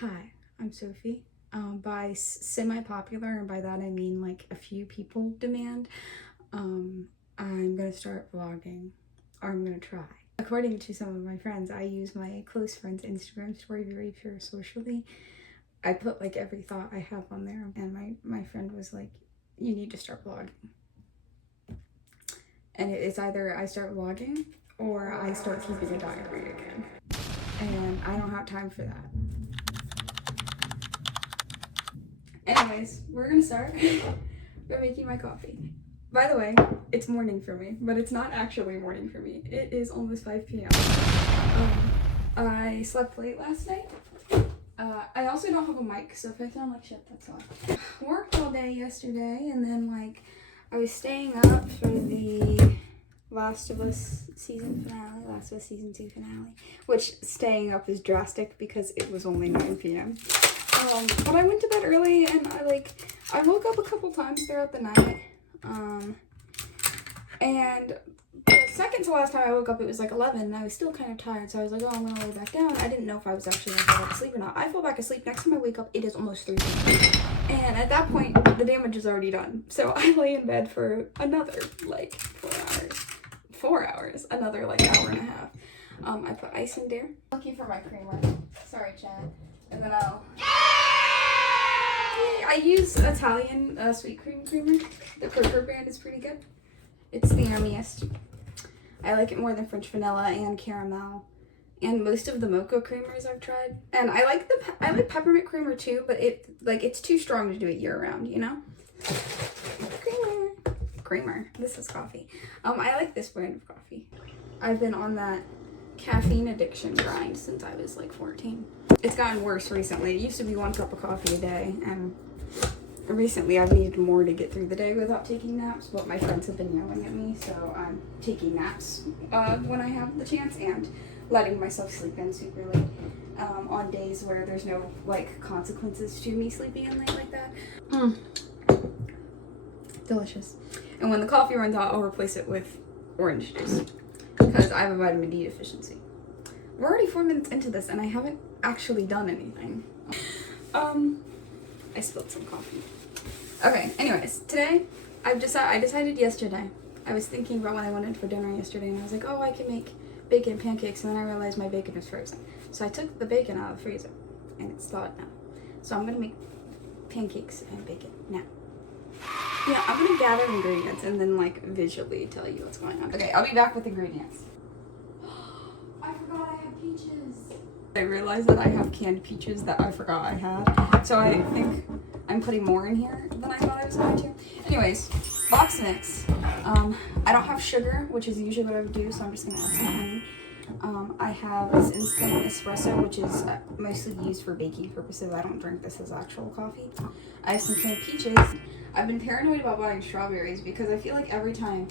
Hi, I'm Sophie. By semi-popular, and by that I mean like a few people demand, I'm gonna start vlogging, or I'm gonna try. According to some of my friends, I use my close friend's Instagram story very socially. I put like every thought I have on there, and my friend was like, you need to start vlogging. And it's either I start vlogging or I start keeping a diary again. And I don't have time for that. Anyways, we're gonna start by making my coffee. By the way, it's morning for me, but it's not actually morning for me. It is almost 5 p.m. I slept late last night. I also don't have a mic, so if I sound like shit, that's why. Worked all day yesterday, and then like I was staying up for the Last of Us season finale, Last of Us season 2 finale, which staying up is drastic because it was only 9 p.m. But I went to bed early, and I woke up a couple times throughout the night, and the second to last time I woke up, it was like 11, and I was still kind of tired, so I was like, oh, I'm gonna lay back down. I didn't know if I was actually gonna fall back asleep or not. I fall back asleep. Next time I wake up, it is almost 3 p.m. And at that point, the damage is already done. So I lay in bed for another, like, 4 hours, another, like, hour and a half. I put ice in there. Looking for my creamer. Sorry, Chad. And then I use Italian sweet cream creamer. The Kroger brand is pretty good. It's the yummiest. I like it more than French vanilla and caramel, and most of the mocha creamers I've tried. And I like peppermint creamer too, but it's too strong to do it year round, you know. Creamer. This is coffee. I like this brand of coffee. I've been on that caffeine addiction grind since I was like 14. It's gotten worse recently. It used to be 1 cup of coffee a day, and recently I've needed more to get through the day without taking naps, but my friends have been yelling at me, so I'm taking naps when I have the chance, and letting myself sleep in super late on days where there's no like consequences to me sleeping in late like that. Delicious. And when the coffee runs out, I'll replace it with orange juice because I have a vitamin D deficiency. We're already 4 minutes into this, and I haven't actually done anything. I spilled some coffee. Okay, anyways, today I decided yesterday. I was thinking about what I wanted for dinner yesterday, and I was like, oh, I can make bacon pancakes, and then I realized my bacon is frozen. So I took the bacon out of the freezer, and it's thawed now. So I'm gonna make pancakes and bacon now. Yeah, I'm gonna gather ingredients and then like visually tell you what's going on. Okay, I'll be back with ingredients. I forgot I had peaches. I realized that I have canned peaches that I forgot I had. So I think I'm putting more in here than I thought I was going to. Anyways, box mix. I don't have sugar, which is usually what I would do, so I'm just gonna add some honey. I have this instant espresso, which is mostly used for baking purposes. I don't drink this as actual coffee. I have some canned peaches. I've been paranoid about buying strawberries because I feel like every time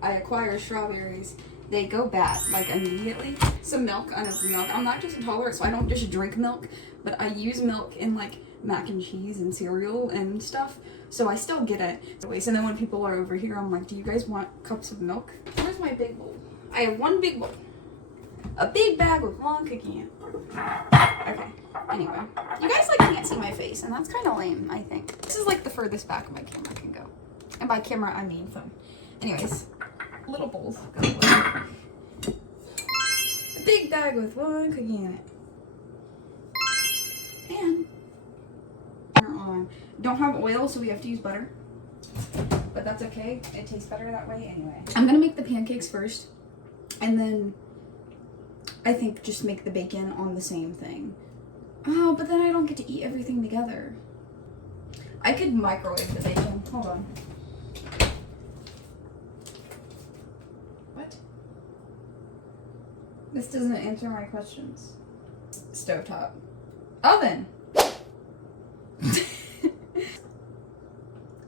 I acquire strawberries, they go bad, like immediately. Some milk, enough milk. I'm lactose intolerant, so I don't just drink milk, but I use milk in like mac and cheese and cereal and stuff, so I still get it. And then when people are over here, I'm like, do you guys want cups of milk? Where's my big bowl? I have one big bowl. A big bag with one cookie in. Okay, anyway. You guys like can't see my face, and that's kind of lame, I think. This is like the furthest back my camera can go. And by camera, I mean phone. Anyways, little bowls. A big bag with one cookie in it. And don't have oil, so we have to use butter. But that's okay. It tastes better that way anyway. I'm gonna make the pancakes first, and then I think just make the bacon on the same thing. Oh, but then I don't get to eat everything together. I could microwave the bacon. Hold on. What? This doesn't answer my questions. Stovetop. Oven.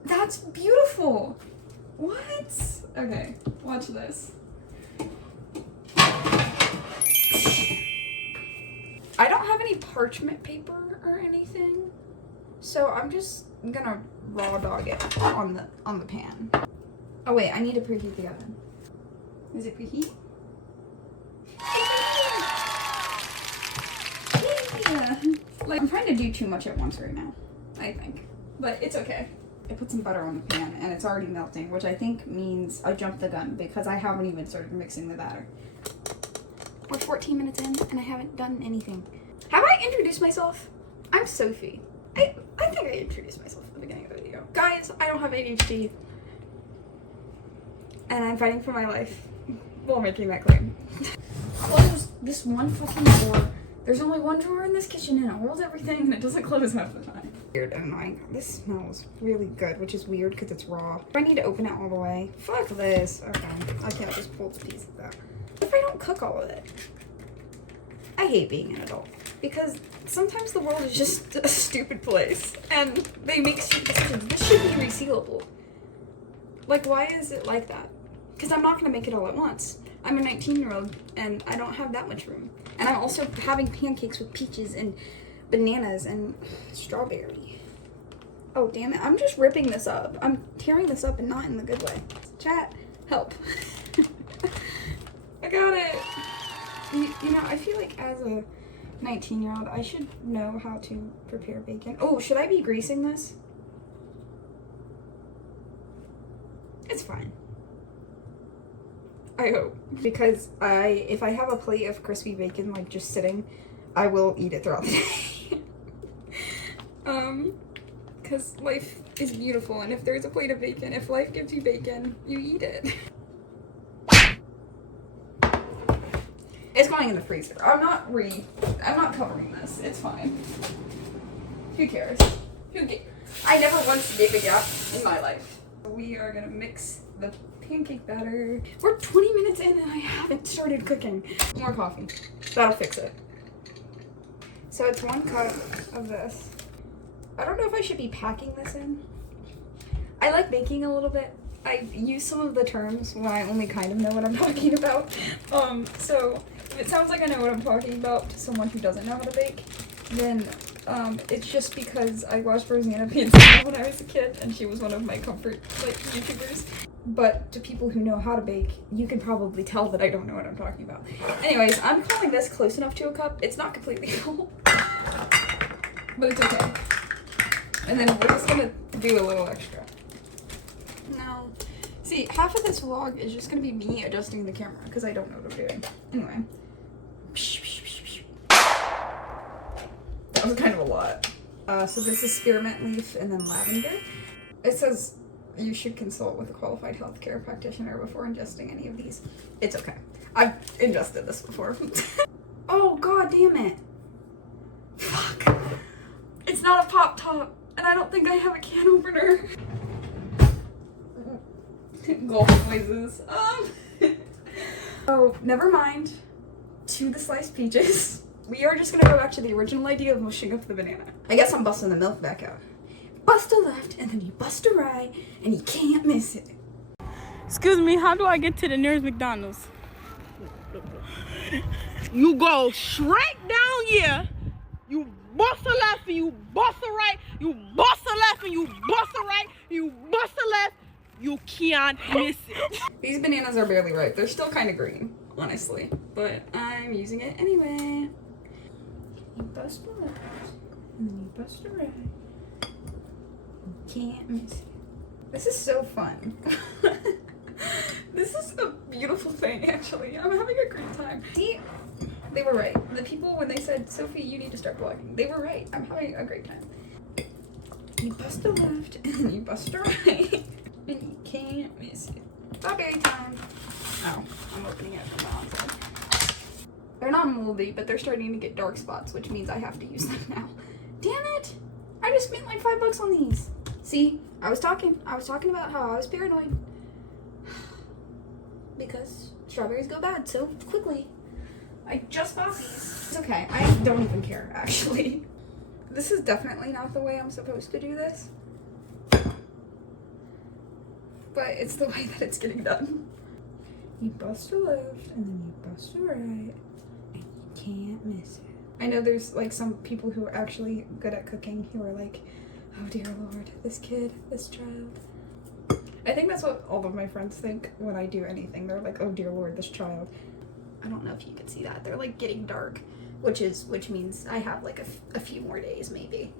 That's beautiful. What? Okay, watch this. I don't have any parchment paper or anything, so I'm just gonna raw dog it on the pan. Oh wait, I need to preheat the oven. Is it preheat? Yeah. Like, I'm trying to do too much at once right now, I think. But it's okay. I put some butter on the pan and it's already melting, which I think means I jumped the gun because I haven't even started mixing the batter. We're 14 minutes in and I haven't done anything. Have I introduced myself? I'm Sophie. I think I introduced myself at the beginning of the video. Guys, I don't have ADHD. And I'm fighting for my life while making that claim. Close this one fucking drawer. There's only one drawer in this kitchen and it holds everything and it doesn't close half the time. Weird and annoying. This smells really good, which is weird because it's raw. I need to open it all the way. Fuck this. Okay, I can't just pull the piece of that. What if I don't cook all of it? I hate being an adult because sometimes the world is just a stupid place and they make stupid decisions. This should be resealable. Like, why is it like that? Because I'm not going to make it all at once. I'm a 19-year-old and I don't have that much room. And I'm also having pancakes with peaches and bananas and strawberry. Oh, damn it. I'm just ripping this up. I'm tearing this up and not in the good way. Chat, help. I got it. You know, I feel like as a 19-year-old, I should know how to prepare bacon. Oh, should I be greasing this? It's fine. I hope. Because if I have a plate of crispy bacon, like, just sitting, I will eat it throughout the day. Because life is beautiful, and if there's a plate of bacon, if life gives you bacon, you eat it. It's going in the freezer. I'm not covering this. It's fine. Who cares? Who cares? I never once gave a gap in my life. We are gonna mix the pancake batter. We're 20 minutes in and I haven't started cooking. More coffee. That'll fix it. So it's 1 cup of this. I don't know if I should be packing this in. I like baking a little bit. I use some of the terms when I only kind of know what I'm talking about. So if it sounds like I know what I'm talking about to someone who doesn't know how to bake, then it's just because I watched Rosanna Pansy when I was a kid and she was one of my comfort YouTubers. But to people who know how to bake, you can probably tell that I don't know what I'm talking about. Anyways, I'm calling this close enough to a cup. It's not completely full, but it's okay. And then we're just gonna do a little extra. No. See, half of this vlog is just gonna be me adjusting the camera because I don't know what I'm doing. Anyway. That was kind of a lot. So this is spearmint leaf and then lavender. It says you should consult with a qualified healthcare practitioner before ingesting any of these. It's okay. I've ingested this before. Oh, god damn it. Fuck. It's not a pop top, and I don't think I have a can opener. Golf noises. Oh, never mind. To the sliced peaches. We are just gonna go back to the original idea of mushing up the banana. I guess I'm busting the milk back out. Bust a left, and then you bust a right, and you can't miss it. Excuse me, how do I get to the nearest McDonald's? You go straight down here, you bust a left, and you bust a right, you bust a left, and you bust a right, you bust a left, you can't miss it. These bananas are barely ripe. They're still kind of green, honestly, but I'm using it anyway. You bust a left, and then you bust a right. Can't miss it. This is so fun. This is a beautiful thing, actually. I'm having a great time. See, they were right. The people, when they said, Sophie, you need to start vlogging, they were right. I'm having a great time. You bust a left, and then you bust a right, and you can't miss it. Strawberry time. Oh, I'm opening it from the outside. They're not moldy, but they're starting to get dark spots, which means I have to use them now. Damn it! I just spent like $5 on these. See, I was talking about how I was paranoid. Because strawberries go bad so quickly. I just bought these. It's okay, I don't even care, actually. This is definitely not the way I'm supposed to do this. But it's the way that it's getting done. You bust a left, and then you bust a right, and you can't miss it. I know there's like some people who are actually good at cooking who are like, oh dear Lord, this kid, this child. I think that's what all of my friends think when I do anything. They're like, oh dear Lord, this child. I don't know if you can see that. They're like getting dark. which means I have like a few more days maybe.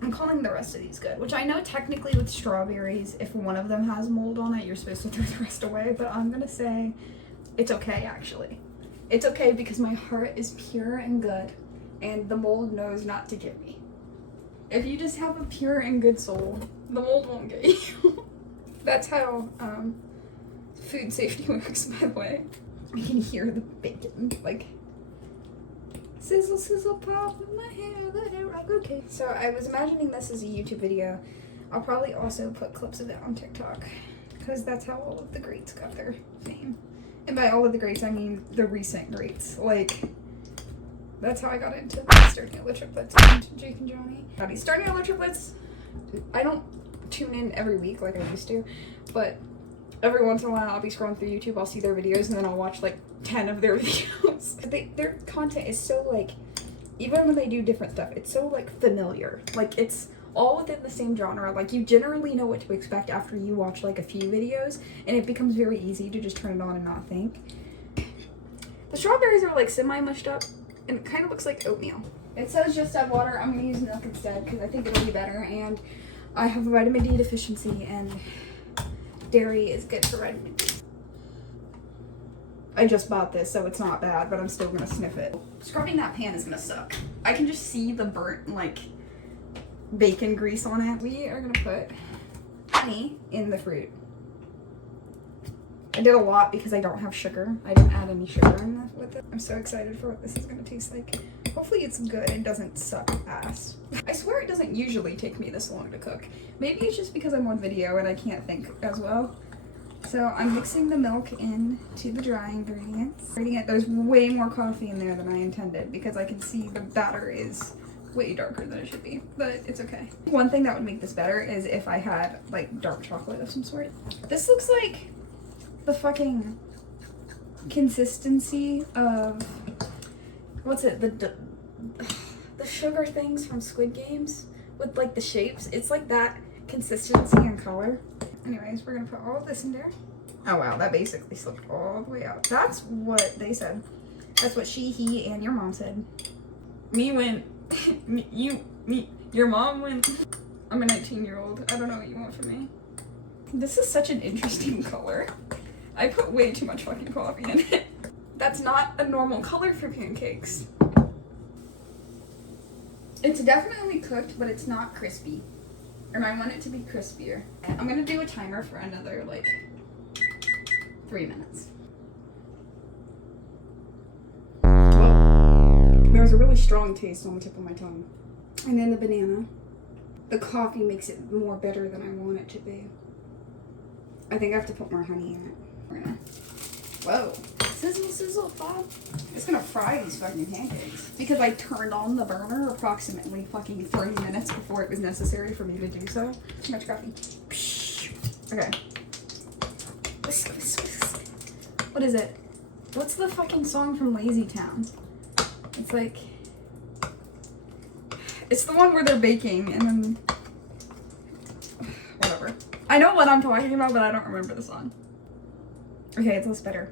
I'm calling the rest of these good, which I know technically with strawberries, if one of them has mold on it, you're supposed to throw the rest away, but I'm gonna say it's okay actually. It's okay because my heart is pure and good, and the mold knows not to get me. If you just have a pure and good soul, the mold won't get you. That's how food safety works, by the way. I can hear the bacon, like, sizzle, sizzle, pop in my hair, the hair rock, okay. So I was imagining this as a YouTube video. I'll probably also put clips of it on TikTok, because that's how all of the greats got their fame. And by all of the greats, I mean the recent greats. Like, that's how I got into Starting Yellow Triplets and Jake and Johnny. Starting Yellow Triplets, I don't tune in every week like I used to, but every once in a while I'll be scrolling through YouTube, I'll see their videos, and then I'll watch like 10 of their videos. Their content is so like, even when they do different stuff, it's so like familiar. Like it's all within the same genre. Like you generally know what to expect after you watch like a few videos, and it becomes very easy to just turn it on and not think. The strawberries are like semi-mushed up, and it kind of looks like oatmeal. It says just add water. I'm gonna use milk instead because I think it'll be better, and I have a vitamin D deficiency, and dairy is good for vitamin D. I just bought this, so it's not bad, but I'm still gonna sniff it. Scrubbing that pan is gonna suck. I can just see the burnt, like, bacon grease on it. We are gonna put honey in the fruit. I did a lot because I don't have sugar. I didn't add any sugar in this with it. I'm so excited for what this is gonna taste like. Hopefully it's good and doesn't suck ass. I swear it doesn't usually take me this long to cook. Maybe it's just because I'm on video and I can't think as well. So I'm mixing the milk into the dry ingredients. There's way more coffee in there than I intended because I can see the batter is way darker than it should be, but it's okay. One thing that would make this better is if I had like dark chocolate of some sort. This looks like the fucking consistency of, what's it, the sugar things from Squid Games with like the shapes. It's like that consistency and color. Anyways, we're gonna put all of this in there. Oh wow, that basically slipped all the way out. That's what they said. That's what she, he, and your mom said. Me went, your mom went. I'm a 19-year-old. I don't know what you want from me. This is such an interesting color. I put way too much fucking coffee in it. That's not a normal color for pancakes. It's definitely cooked, but it's not crispy. And I want it to be crispier. I'm gonna do a timer for another, like, 3 minutes. Whoa. There was a really strong taste on the tip of my tongue. And then the banana. The coffee makes it more bitter than I want it to be. I think I have to put more honey in it. We're gonna... Whoa. Sizzle, sizzle, pop. It's gonna fry these fucking pancakes. Because I turned on the burner approximately fucking 30 minutes before it was necessary for me to do so. Too much coffee. Okay. Whisk, whisk, whisk. What is it? What's the fucking song from Lazy Town? It's like... It's the one where they're baking and then... Whatever. I know what I'm talking about, but I don't remember the song. Okay, it tastes better.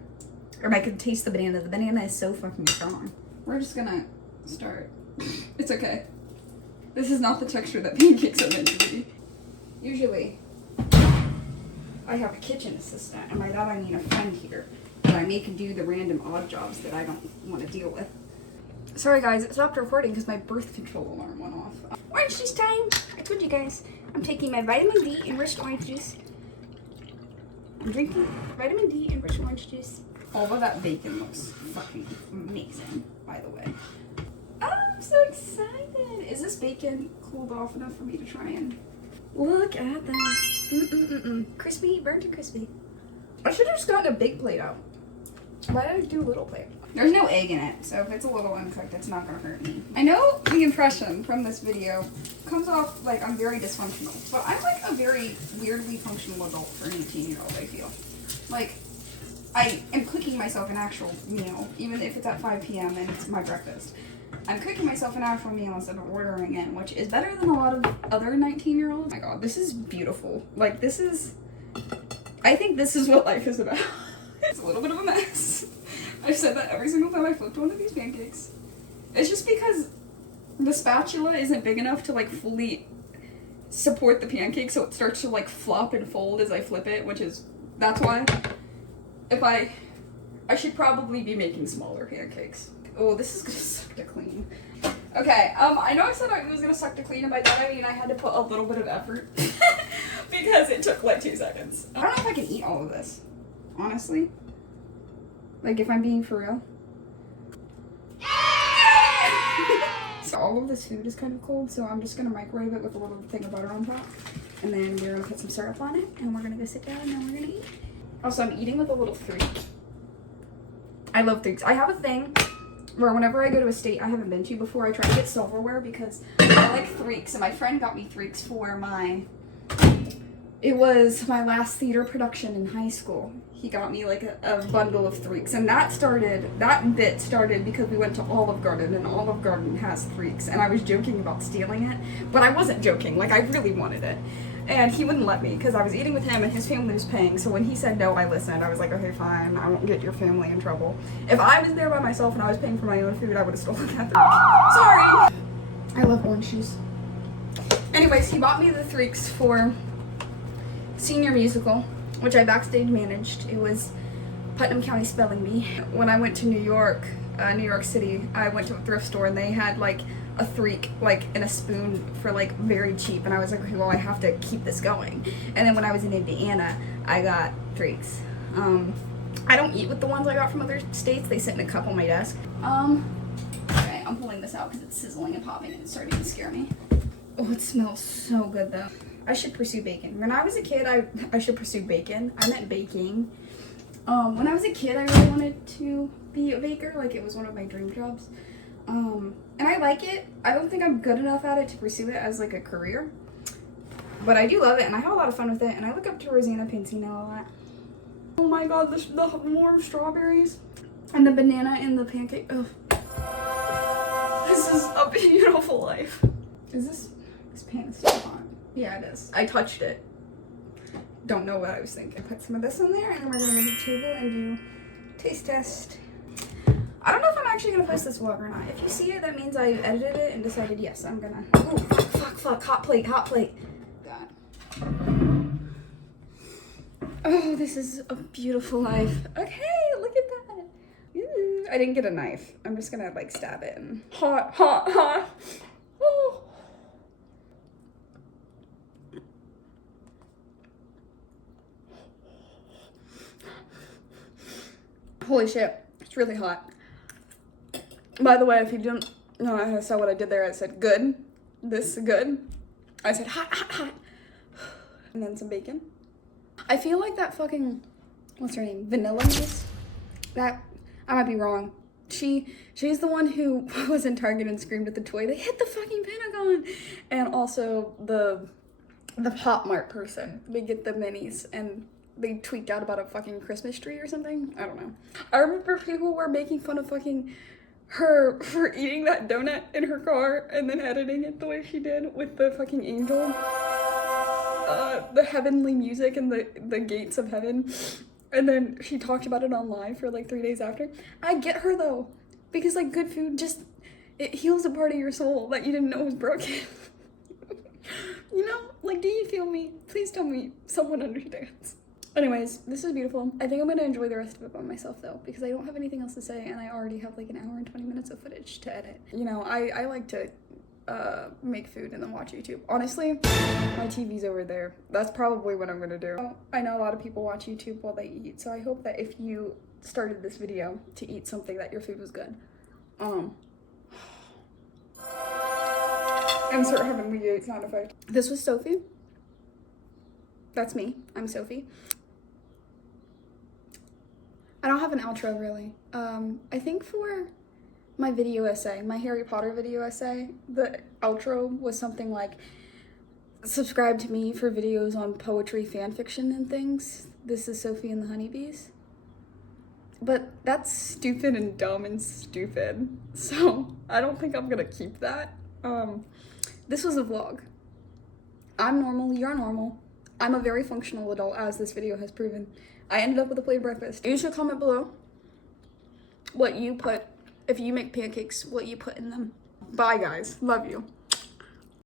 Or I can taste the banana. The banana is so fucking strong. We're just gonna start. It's okay. This is not the texture that pancakes are meant to be. Usually, I have a kitchen assistant, and by that I mean a friend here that I make do the random odd jobs that I don't want to deal with. Sorry guys, it stopped recording because my birth control alarm went off. Orange juice time! I told you guys, I'm taking my vitamin D enriched orange juice. I'm drinking vitamin D enriched orange juice. All of that bacon looks fucking amazing, by the way. Oh, I'm so excited! Is this bacon cooled off enough for me to try and look at that? Crispy, burnt and crispy. I should have just gotten a big plate out. Why did I do a little plate? There's no egg in it, so if it's a little uncooked, it's not gonna hurt me. I know the impression from this video comes off like I'm very dysfunctional, but I'm like a very weirdly functional adult for an 18-year-old, I feel. Like, I am cooking myself an actual meal, even if it's at 5 p.m. and it's my breakfast. I'm cooking myself an actual meal instead of ordering in, which is better than a lot of other 19-year-olds. Oh my god, this is beautiful. Like, this is... I think this is what life is about. It's a little bit of a mess. I've said that every single time I flipped one of these pancakes. It's just because the spatula isn't big enough to like fully support the pancake, so it starts to like flop and fold as I flip it, that's why I should probably be making smaller pancakes. Oh, this is gonna suck to clean. Okay, I know I said it was gonna suck to clean, and by that I mean I had to put a little bit of effort because it took like 2 seconds. I don't know if I can eat all of this, honestly. Like, if I'm being for real. So all of this food is kind of cold, so I'm just gonna microwave it with a little thing of butter on top. And then we're gonna put some syrup on it, and we're gonna go sit down, and then we're gonna eat. Also, I'm eating with a little threek. I love threeks. I have a thing where whenever I go to a state I haven't been to before, I try to get silverware because I like threeks. And my friend got me threeks for it was my last theater production in high school. He got me like a bundle of threeks, and that bit started because we went to Olive Garden, and Olive Garden has threeks, and I was joking about stealing it, but I wasn't joking, like I really wanted it. And he wouldn't let me because I was eating with him and his family was paying. So when he said no, I listened. I was like, okay, fine. I won't get your family in trouble. If I was there by myself and I was paying for my own food, I would have stolen that. Sorry. I love orange juice. Anyways, he bought me the threeks for senior musical, which I backstage managed. It was Putnam County Spelling Bee. When I went to New York City, I went to a thrift store and they had like a threek like in a spoon for like very cheap, and I was like, okay, well I have to keep this going. And then when I was in Indiana, I got threeks. I don't eat with the ones I got from other states. They sit in a cup on my desk. Okay, I'm pulling this out because it's sizzling and popping and it's starting to scare me. Oh, it smells so good though. I should pursue bacon. When I was a kid, I should pursue bacon. I meant baking. When I was a kid, I really wanted to be a baker. Like, it was one of my dream jobs. And I like it. I don't think I'm good enough at it to pursue it as like a career. But I do love it, and I have a lot of fun with it, and I look up to Rosanna Pansino a lot. Oh my god, the warm strawberries. And the banana in the pancake. Ugh. This is a beautiful life. This pan is so hot. Yeah, it is. I touched it. Don't know what I was thinking. Put some of this in there, and then we're gonna make a table and do taste test. I don't know if I'm actually gonna post this vlog or not. If you see it, that means I edited it and decided, yes, I'm gonna. Oh, fuck. Hot plate. God. Oh, this is a beautiful life. Okay, look at that. Ooh, I didn't get a knife. I'm just gonna like stab it and hot. Oh. Holy shit, it's really hot. By the way, if you don't know, I saw what I did there. I said good, this good. I said hot. And then some bacon. I feel like that fucking, what's her name? Vanilla Miss? That, I might be wrong. She's the one who was in Target and screamed at the toy, they hit the fucking Pentagon. And also the Pop Mart person. They get the minis and they tweaked out about a fucking Christmas tree or something. I don't know. I remember people were making fun of fucking her for eating that donut in her car and then editing it the way she did with the fucking angel. The heavenly music and the gates of heaven. And then she talked about it on live for like 3 days after. I get her though. Because like good food it heals a part of your soul that you didn't know was broken. You know? Like, do you feel me? Please tell me someone understands. Anyways, this is beautiful. I think I'm gonna enjoy the rest of it by myself though, because I don't have anything else to say and I already have like an hour and 20 minutes of footage to edit. You know, I like to make food and then watch YouTube. Honestly, my TV's over there. That's probably what I'm gonna do. I know a lot of people watch YouTube while they eat, so I hope that if you started this video to eat something that your food was good. Insert heavenly gate sound effect. This was Sophie. That's me. I'm Sophie. I don't have an outro really. I think for my video essay, my Harry Potter video essay, the outro was something like, subscribe to me for videos on poetry, fan fiction, and things. This is Sophie and the Honeybees. But that's stupid and dumb and stupid. So I don't think I'm gonna keep that. This was a vlog. I'm normal, you're normal. I'm a very functional adult, as this video has proven. I ended up with a plate of breakfast. You should comment below what you put if you make pancakes, what you put in them. Bye, guys. Love you.